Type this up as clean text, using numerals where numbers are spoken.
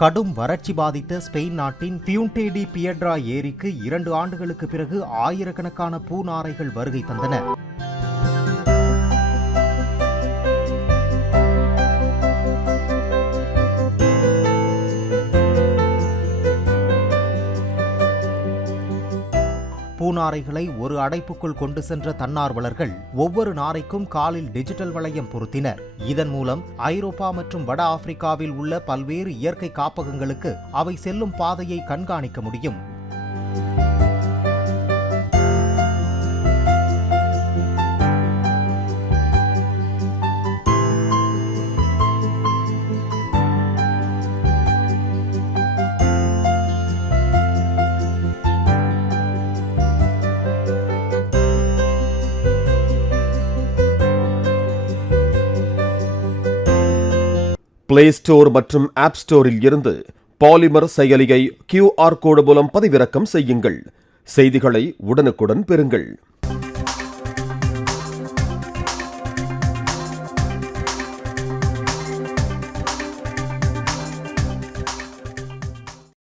கடும் வறட்சி பாதித்த ஸ்பெயின் நாட்டின் பியூன்டே டி பியட்ரா ஏரிக்கு 2 ஆண்டுகளுக்கு பிறகு ஆயிரக்கணக்கான பூநாரைகள் வருகை தந்தன. பூநாரைகளை ஒரு அடைப்புக்குள் கொண்டு சென்ற தன்னார்வலர்கள் ஒவ்வொரு நாரைக்கும் காலில் டிஜிட்டல் வளையம் பொருத்தினர். இதன் மூலம் ஐரோப்பா மற்றும் வட ஆப்பிரிக்காவில் உள்ள பல்வேறு இயற்கை காப்பகங்களுக்கு அவை செல்லும் பாதையை கண்காணிக்க முடியும். பிளே ஸ்டோர் மற்றும் ஆப் ஸ்டோரில் இருந்து பாலிமர் செயலியை QR கோடு மூலம் பதிவிறக்கம் செய்யுங்கள். செய்திகளை உடனுக்குடன் பெறுங்கள்.